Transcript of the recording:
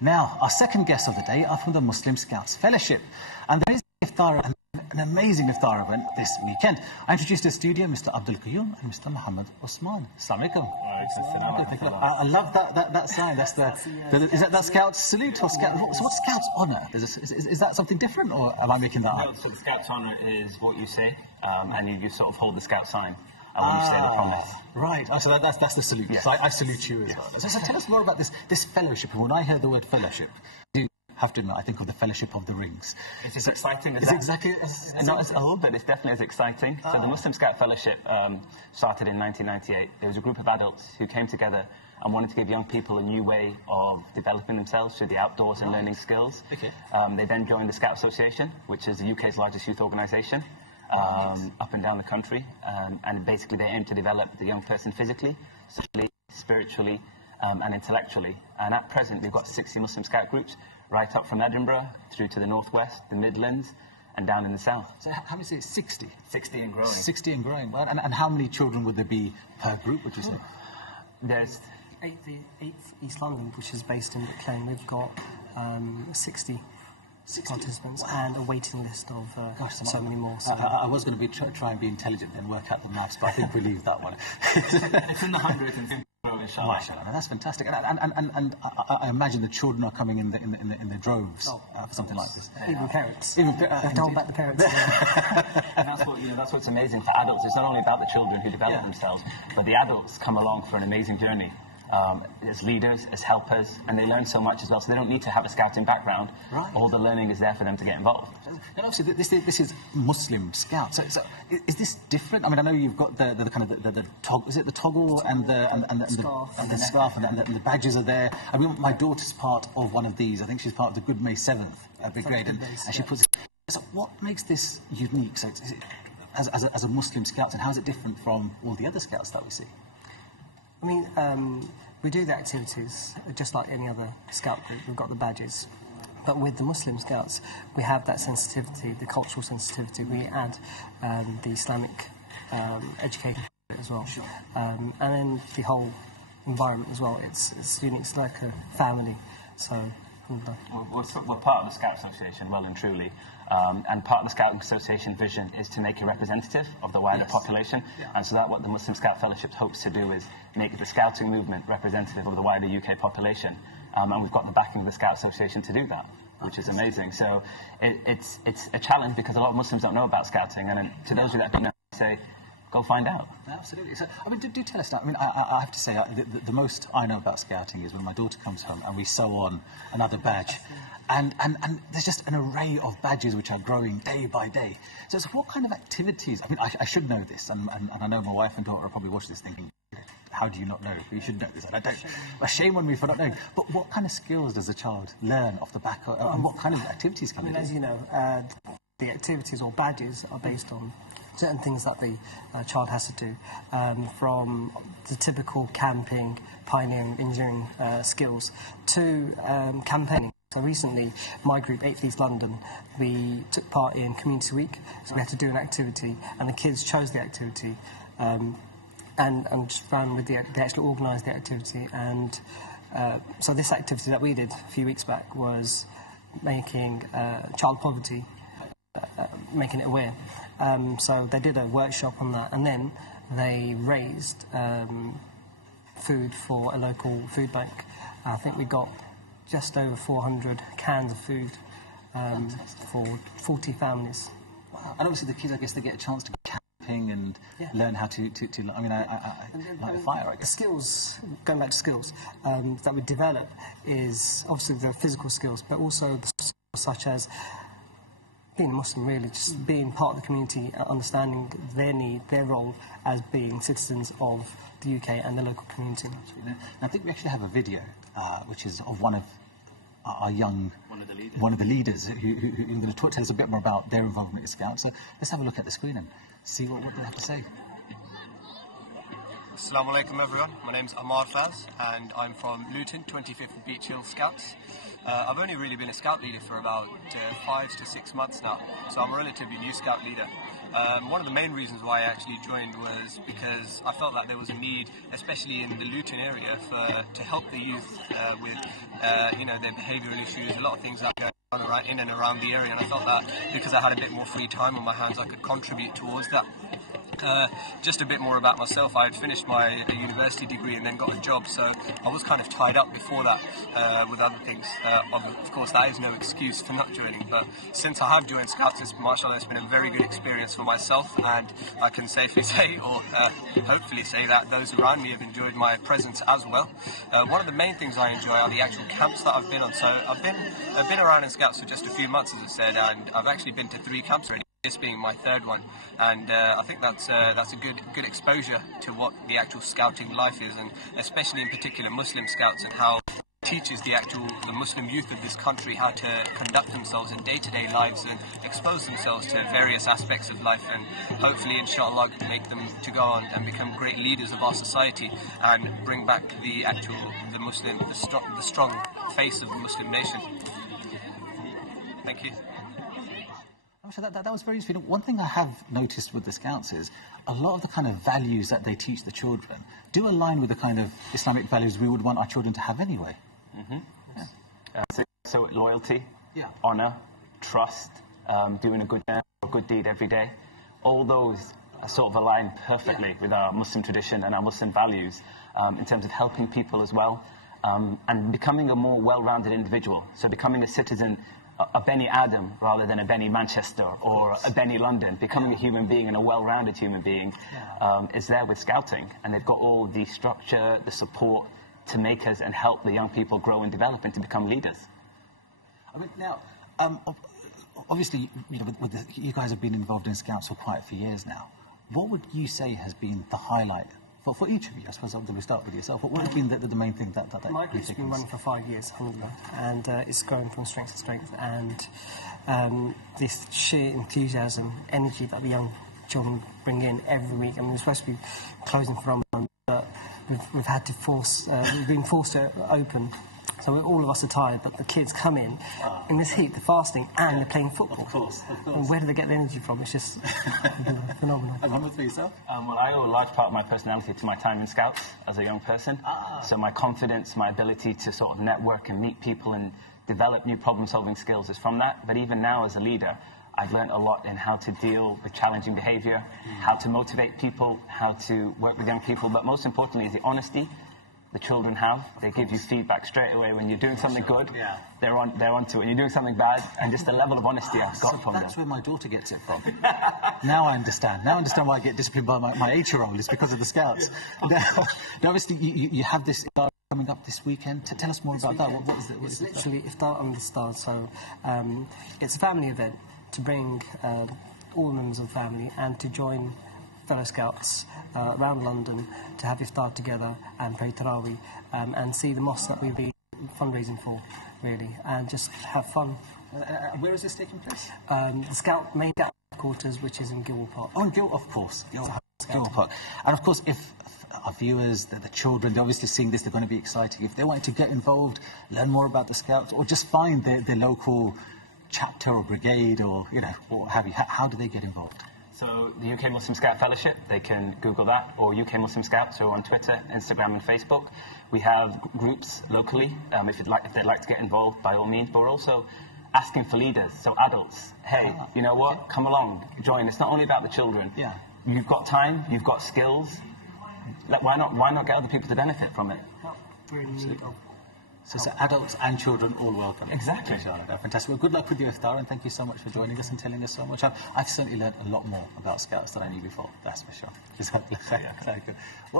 Now, our second guests of the day are from the Muslim Scouts Fellowship. And there is an amazing iftar event this weekend. I introduced to the studio Mr. Abdul Qayyum and Mr. Mohamed Osman. Assalamu alaikum. I love that sign. That's is that Scouts salute or Scout? What's Scouts honour? Is that something different, or am I making that up? No, so the Scouts honour is what you say, and you sort of hold the Scout sign. And when you say the promise. Right. So that's the salute. Yes. So I salute you as well. So tell us more about this fellowship. When I hear the word fellowship, I have to admit, I think of the Fellowship of the Rings. Is it exciting? Is it exactly? No, it's a little bit. It's definitely as exciting. So the Muslim Scout Fellowship started in 1998. There was a group of adults who came together and wanted to give young people a new way of developing themselves through the outdoors and learning skills. Okay. They then joined the Scout Association, which is the UK's largest youth organisation, up and down the country. And basically they aim to develop the young person physically, socially, spiritually, and intellectually. And at present, we've got 60 Muslim Scout groups, right up from Edinburgh through to the northwest, the Midlands, and down in the south. So how many say it's 60? 60 and growing. 60 and growing. Well, and how many children would there be per group? Which is there's 8th East London, which is based in Qayyum. We've got 60 participants and a waiting list of so many more. So I was going to try and be intelligent and work out the maths, but I think we leave that one. It's in the hundreds and that's fantastic. And I imagine the children are coming in the droves for something like this. Even parents. They hold back the parents. And that's what's amazing for adults. It's not only about the children who develop themselves, but the adults come along for an amazing journey. As leaders, as helpers, and they learn so much as well. So they don't need to have a scouting background. Right. All the learning is there for them to get involved. And obviously, this is Muslim Scouts. So is this different? I mean, I know you've got the kind of the toggle. Is it the toggle and the scarf and the badges are there? I mean, my daughter's part of one of these. I think she's part of the Good May 7th Brigade, and she puts. So what makes this unique? So as a Muslim Scout, and how is it different from all the other Scouts that we see? I mean, we do the activities just like any other scout group. We've got the badges. But with the Muslim Scouts, we have that sensitivity, the cultural sensitivity. We add the Islamic education as well. Sure. And then the whole environment as well. It's unique. It's like a family. So we're part of the Scout Association, well and truly. And part of the Scouting Association vision is to make you representative of the wider population. Yeah. And so that what the Muslim Scout Fellowship hopes to do is make the scouting movement representative of the wider UK population. And we've got the backing of the Scout Association to do that, which is amazing. So it's a challenge because a lot of Muslims don't know about scouting. And to those who don't know, I say, go find out. Absolutely. So, I mean, do tell us that. I mean, I have to say, the most I know about scouting is when my daughter comes home and we sew on another badge. And there's just an array of badges which are growing day by day. So what kind of activities? I mean, I should know this, and I know my wife and daughter will probably watch this thinking, how do you not know? You should know this. And I don't. A shame on me for not knowing. But what kind of skills does a child learn off the back of, and what kind of activities can they do? As you know, the activities or badges are based on certain things that the child has to do, from the typical camping, pioneering, engineering skills to campaigning. So recently, my group, 8th East London, we took part in Community Week, so we had to do an activity, and the kids chose the activity, and ran with they actually organised the activity, and so this activity that we did a few weeks back was making child poverty, making it aware. So they did a workshop on that, and then they raised food for a local food bank. I think we got just over 400 cans of food for 40 families. Wow. And obviously the kids, I guess, they get a chance to go camping and learn how to I mean, I light a fire, I guess. Skills, going back to skills, that we develop is obviously the physical skills, but also the skills such as being a Muslim, really, just being part of the community, understanding their need, their role as being citizens of the UK and the local community. And I think we actually have a video, which is of one of our young, one of the leaders who are going to tell us a bit more about their involvement with Scouts. So let's have a look at the screen and see what they have to say. Assalamu alaikum everyone, my name's Amar Faz and I'm from Luton, 25th Beach Hill Scouts. I've only really been a Scout leader for about 5 to 6 months now, so I'm a relatively new Scout leader. One of the main reasons why I actually joined was because I felt that there was a need, especially in the Luton area, to help the youth with their behavioural issues, a lot of things that go on in and around the area, and I felt that because I had a bit more free time on my hands, I could contribute towards that. Just a bit more about myself. I had finished my university degree and then got a job, so I was kind of tied up before that with other things. Of course, that is no excuse for not joining, but since I have joined Scouts, mashallah, it's been a very good experience for myself, and I can safely say, or hopefully say, that those around me have enjoyed my presence as well. One of the main things I enjoy are the actual camps that I've been on. So I've been around in Scouts for just a few months, as I said, and I've actually been to 3 camps already, this being my 3rd one, and I think that's a good exposure to what the actual scouting life is, and especially in particular Muslim Scouts, and how it teaches the Muslim youth of this country how to conduct themselves in day-to-day lives and expose themselves to various aspects of life, and hopefully inshallah make them to go on and become great leaders of our society and bring back the strong face of the Muslim nation. Thank you. So that was very useful. One thing I have noticed with the Scouts is a lot of the kind of values that they teach the children do align with the kind of Islamic values we would want our children to have anyway. Mm-hmm. Yeah. So loyalty, yeah, honour, trust, doing a good deed every day, all those sort of align perfectly with our Muslim tradition and our Muslim values in terms of helping people as well, and becoming a more well-rounded individual. So becoming a citizen, a Benny Adam rather than a Benny Manchester or a Benny London. Becoming a human being and a well-rounded human being is there with Scouting, and they've got all the structure, the support to make us and help the young people grow and develop and to become leaders. I mean, now, obviously, you guys have been involved in Scouts for quite a few years now. What would you say has been the highlight for each of you? I suppose Abdul, we'll start with yourself. What would have been the main thing that my group's been running for 5 years, and it's going from strength to strength, and this sheer enthusiasm, energy that the young children bring in every week. I mean, we're supposed to be closing for Ramadan, but we've had to we've been forced to open. So all of us are tired, but the kids come in this heat, they're fasting, and they're playing football. Of course. And where do they get the energy from? It's just phenomenal. And one for yourself? Well, I owe a large part of my personality to my time in Scouts as a young person. So my confidence, my ability to sort of network and meet people and develop new problem-solving skills is from that. But even now as a leader, I've learned a lot in how to deal with challenging behaviour, how to motivate people, how to work with young people, but most importantly is the honesty the children have. They give you feedback straight away when you're doing something good. Yeah. They're onto it. When you're doing something bad, and just the level of honesty I've got from them. That's where my daughter gets it from. Now I understand. Now I understand why I get disciplined by my 8-year-old. It's because of the Scouts. Now, obviously, you have this coming up this weekend. Tell us more about that. What is it? It's literally iftar on the start. So it's a family event to bring all members of the family and to join fellow Scouts around London to have iftar together and pray Tarawih and see the mosque that we'll be fundraising for, really, and just have fun. Where is this taking place? The main Scout headquarters, which is in Gilwell Park. Oh, of course. Gilwell Park. And of course, if our viewers, the children, they're obviously seeing this, they're going to be excited. If they wanted to get involved, learn more about the Scouts, or just find their local chapter or brigade or, or what have you, how do they get involved? So the UK Muslim Scout Fellowship, they can Google that, or UK Muslim Scouts, who are on Twitter, Instagram and Facebook. We have groups locally, if they'd like to get involved, by all means, but we're also asking for leaders, so adults. Hey, you know what, come along, join. It's not only about the children. Yeah. You've got time, you've got skills. Why not get other people to benefit from it? We're in need of. So adults and children all welcome. Exactly. Fantastic. Well, good luck with your iftar, and thank you so much for joining us and telling us so much. I've certainly learned a lot more about Scouts than I knew before, that's for sure. Very good. Well,